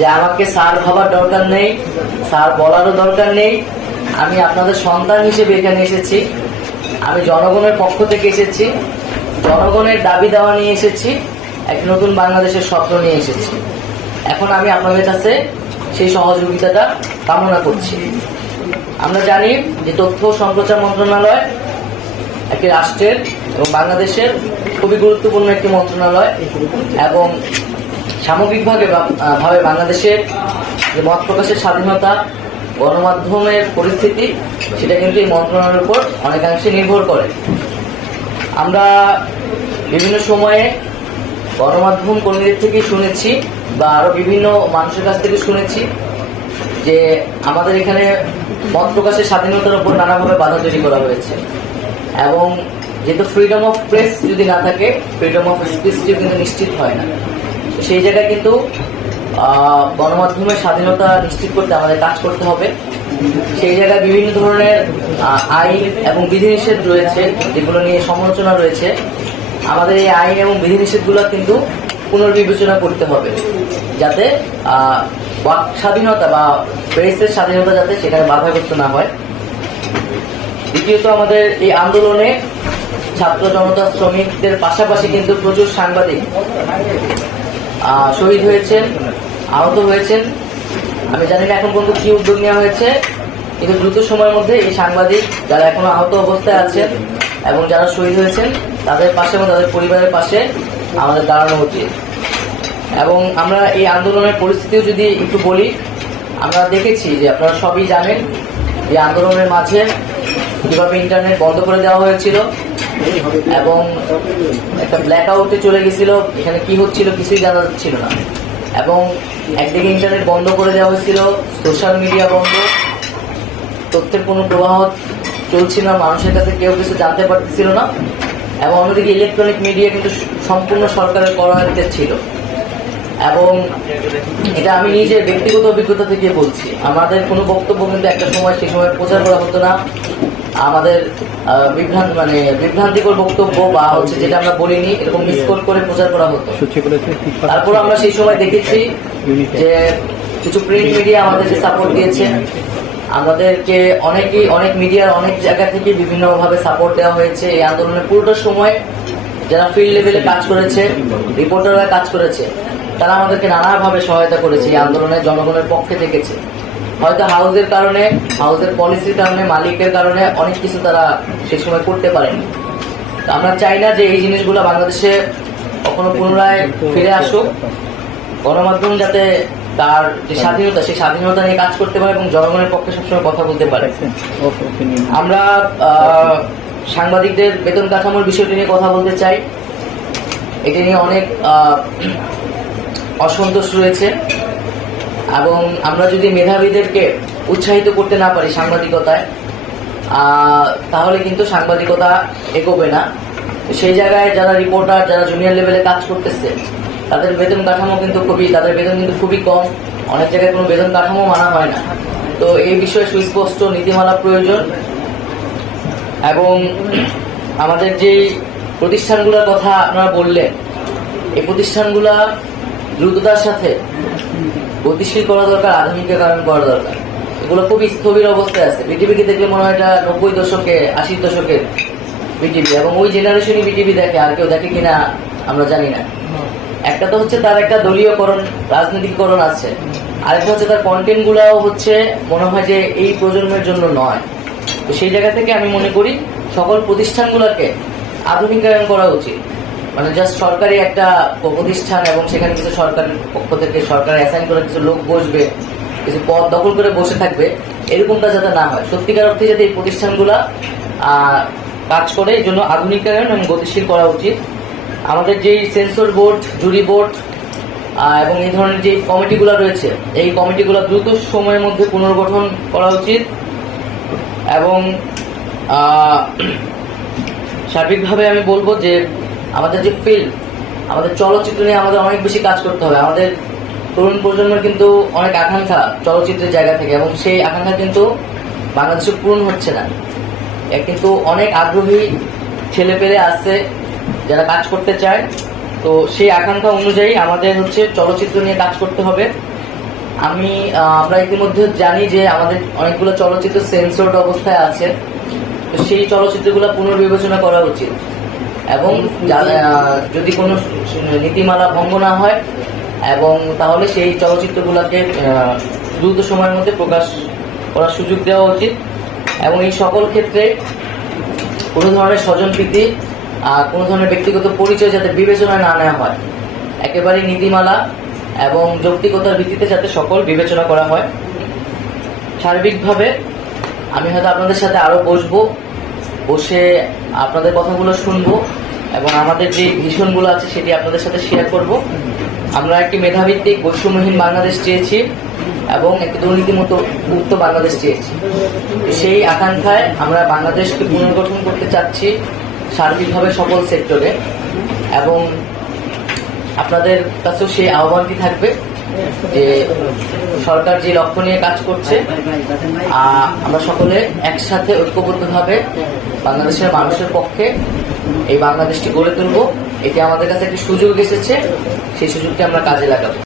যে আমাকে স্যার ভাবার দরকার নেই, স্যার বলারও দরকার নেই। আমি আপনাদের সন্তান হিসেবে এখানে এসেছি, আমি জনগণের পক্ষ থেকে এসেছি, জনগণের দাবি দেওয়া নিয়ে এসেছি, এক নতুন বাংলাদেশের স্বপ্ন নিয়ে এসেছি। এখন আমি আপনাদের কাছে সেই সহযোগিতাটা কামনা করছি। আমরা জানি যে তথ্য সম্প্রচার মন্ত্রণালয় একটি রাষ্ট্রের এবং বাংলাদেশের খুবই গুরুত্বপূর্ণ একটি মন্ত্রণালয়, এবং সামগ্রিকভাবে বাংলাদেশের যে মত প্রকাশের স্বাধীনতা, গণমাধ্যমের পরিস্থিতি, সেটা কিন্তু এই মন্ত্রণালয়ের উপর অনেকাংশে নির্ভর করে। আমরা বিভিন্ন সময়ে গণমাধ্যম কর্মীদের থেকে শুনেছি বা আরো বিভিন্ন মানুষের কাছ থেকে শুনেছি যে আমাদের এখানে মত প্রকাশের স্বাধীনতার উপর নানাভাবে বাধা তৈরি করা হয়েছে, এবং যেহেতু ফ্রিডম অফ প্রেস যদি না থাকে, ফ্রিডম অফ স্পিচটি কিন্তু নিশ্চিত হয় না। সেই জায়গায় কিন্তু গণমাধ্যমের স্বাধীনতা নিশ্চিত করতে আমাদের কাজ করতে হবে। সেই জায়গায় বিভিন্ন ধরনের আইন এবং বিধিনিষেধ রয়েছে, যেগুলো নিয়ে সমালোচনা রয়েছে। আমাদের এই আইন এবং বিধিনিষেধগুলো কিন্তু পুনর্বিবেচনা করতে হবে, যাতে বাক স্বাধীনতা বা প্রেসের স্বাধীনতা যাতে সেখানে বাধাগ্রস্ত না হয়। দ্বিতীয়ত, আমাদের এই আন্দোলনে ছাত্র জনতা, শ্রমিকদের পাশাপাশি কিন্তু প্রচুর সাংবাদিক শহীদ হয়েছেন, আহত হয়েছেন। আমি জানি না এখন পর্যন্ত কি উদ্যোগ নেওয়া হয়েছে, কিন্তু দ্রুত সময়ের মধ্যে এই সাংবাদিক যারা এখনো আহত অবস্থায় আছেন এবং যারা শহীদ হয়েছেন তাদের পাশে এবং তাদের পরিবারের পাশে আমাদের দাঁড়ানো উচিত। এবং আমরা এই আন্দোলনের পরিস্থিতিও যদি একটু বলি, আমরা দেখেছি যে আপনারা সবই জানেন যে আন্দোলনের মাঝে কিভাবে ইন্টারনেট বন্ধ করে দেওয়া হয়েছিল এবং একটা ব্ল্যাক আউটে চলে গেছিল, এখানে কি হচ্ছিল কিছুই জানা যাচ্ছিল না। এবং একদিকে ইন্টারনেট বন্ধ করে দেওয়া হয়েছিল, সোশ্যাল মিডিয়া বন্ধ, তথ্যের কোনো প্রবাহ চলছিল না, মানুষের কাছে কেউ কিছু জানতে পারতেছিল না। এবং অন্যদিকে ইলেকট্রনিক মিডিয়া কিন্তু সম্পূর্ণ সরকারের করায়ত্তে ছিল। এবং এটা আমি নিজের ব্যক্তিগত অভিজ্ঞতা থেকে বলছি, আমাদের কোনো বক্তব্য কিন্তু একটা সময় সেই সময় প্রচার করা হতো না। আমাদের বিভ্রান্তিকর বক্তব্য বা হচ্ছে যেটা আমরা বলিনি এরকম মিসকোট করে প্রচার করা হতো। তারপর আমরা সেই সময় দেখেছি যে কিছু প্রিন্ট মিডিয়া আমাদেরকে সাপোর্ট দিয়েছে, আমাদেরকে অনেক মিডিয়ার অনেক জায়গা থেকে বিভিন্নভাবে সাপোর্ট দেওয়া হয়েছে। এই আন্দোলনের পুরোটা সময় যারা ফিল্ড লেভেলে কাজ করেছে, রিপোর্টাররা কাজ করেছে, তারা আমাদেরকে নানাভাবে সহায়তা করেছে, এই আন্দোলনে জনগণের পক্ষে থেকেছে। হয়তো হাউজের কারণে, হাউজের পলিসির কারণে, মালিকের কারণে অনেক কিছু তারা সেই সময় করতে পারেনি। আমরা চাই না যে এই জিনিসগুলো বাংলাদেশে কখনো পুনরায় ফিরে আসুক। গণমাধ্যম যাতে তার যে স্বাধীনতা, সেই স্বাধীনতা নিয়ে কাজ করতে পারে এবং জনগণের পক্ষে সবসময় কথা বলতে পারে। আমরা সাংবাদিকদের বেতন কাঠামোর বিষয়টি নিয়ে কথা বলতে চাই। এটা নিয়ে অনেক অসন্তোষ রয়েছে, এবং আমরা যদি মেধাবীদেরকে উৎসাহিত করতে না পারি সাংবাদিকতায়, তাহলে কিন্তু সাংবাদিকতা এগোবে না। সেই জায়গায় যারা রিপোর্টার, যারা জুনিয়র লেভেলে কাজ করতেছে, তাদের বেতন কাঠামো কিন্তু তাদের বেতন কিন্তু খুবই কম। অনেক জায়গায় কোনো বেতন কাঠামো মানা হয় না। তো এই বিষয়ে সুস্পষ্ট নীতিমালা প্রয়োজন। এবং আমাদের যে প্রতিষ্ঠানগুলোর কথা আপনারা বললেন, এই প্রতিষ্ঠানগুলা দ্রুততার সাথে গতিশীল করা দরকার, আধুনিকীকরণ করা দরকার। এগুলো খুবই স্থবির অবস্থায় আছে। বিটিভিকে দেখলে মনে হয় এটা 90 দশকে, 80 দশকের বিটিভি, এবং ওই জেনারেশনই বিটিভি দেখে, আর কেউ দেখে কিনা আমরা জানি না। একটা তো হচ্ছে তার একটা দলীয়করণ, রাজনৈতিককরণ আছে, আরেকটা হচ্ছে তার কন্টেন্ট গুলাও হচ্ছে মনে হয় যে এই প্রজন্মের জন্য নয়। তো সেই জায়গা থেকে আমি মনে করি সকল প্রতিষ্ঠানগুলোকে আধুনিকায়ন করা উচিত। মানে জাস্ট সরকারি একটা প্রতিষ্ঠান এবং সেখানে কিছু সরকারের পক্ষ থেকে সরকার অ্যাসাইন করে কিছু লোক বসবে, কিছু পদ দখল করে বসে থাকবে, এরকমটা যাতে না হয়। সত্যিকার অর্থে যাতে এই প্রতিষ্ঠানগুলা কাজ করে, এই জন্য আধুনিকায়ন এবং গতিশীল করা উচিত। আমাদের যেই সেন্সর বোর্ড, জুরি বোর্ড এবং এই ধরনের যে কমিটিগুলো রয়েছে, এই কমিটিগুলো দ্রুত সময়ের মধ্যে পুনর্গঠন করা উচিত। এবং সার্বিকভাবে আমি বলবো যে আমাদের যে ফিল্ম, আমাদের চলচ্চিত্র নিয়ে আমাদের অনেক বেশি কাজ করতে হবে। আমাদের তরুণ প্রজন্মের কিন্তু অনেক আকাঙ্ক্ষা চলচ্চিত্রের জায়গা থেকে, এবং সেই আকাঙ্ক্ষা কিন্তু বাংলাদেশে পূরণ হচ্ছে না। কিন্তু অনেক আগ্রহী ছেলে পেলে আছে যারা কাজ করতে চায়। তো সেই আকাঙ্ক্ষা অনুযায়ী আমাদের হচ্ছে চলচ্চিত্র নিয়ে কাজ করতে হবে। আমরা ইতিমধ্যে জানি যে আমাদের অনেকগুলো চলচ্চিত্র সেন্সরড অবস্থায় আছে, তো সেই চলচ্চিত্রগুলো পুনর্বিবেচনা করা উচিত এবং যদি কোনো নীতিমালা ভঙ্গ না হয় এবং তাহলে সেই চলচ্চিত্রগুলোকে দ্রুত সময়ের মধ্যে প্রকাশ করার সুযোগ দেওয়া উচিত এবং এই সকল ক্ষেত্রে কোনো ধরনের স্বজনপ্রীতি কোনো ধরনের ব্যক্তিগত পরিচয় যাতে বিবেচনায় না নেওয়া হয়, একেবারেই নীতিমালা এবং যৌক্তিকতার ভিত্তিতে যাতে সকল বিবেচনা করা হয়। সার্বিকভাবে আমি হয়তো আপনাদের সাথে আরো বসে আপনাদের কথাগুলো শুনবো এবং আমাদের যে ভিশনগুলো আছে সেটি আপনাদের সাথে শেয়ার করব। আমরা একটি মেধাভিত্তিক বৈষম্যহীন বাংলাদেশ চেয়েছি এবং একটি দুর্নীতিমুক্ত বাংলাদেশ চেয়েছি। সেই আকাঙ্ক্ষায় আমরা বাংলাদেশকে পুনর্গঠন করতে চাচ্ছি সার্বিকভাবে সকল সেক্টরে, এবং আপনাদের কাছেও সেই আহ্বানটি থাকবে যে সরকার যে লক্ষ্য নিয়ে কাজ করছে আমরা সকলে একসাথে ঐক্যবদ্ধভাবে বাংলাদেশের মানুষের পক্ষে এই বাংলাদেশটি গড়ে তুলব। এটি আমাদের কাছে একটি সুযোগ এসেছে, সেই সুযোগটি আমরা কাজে লাগাবো।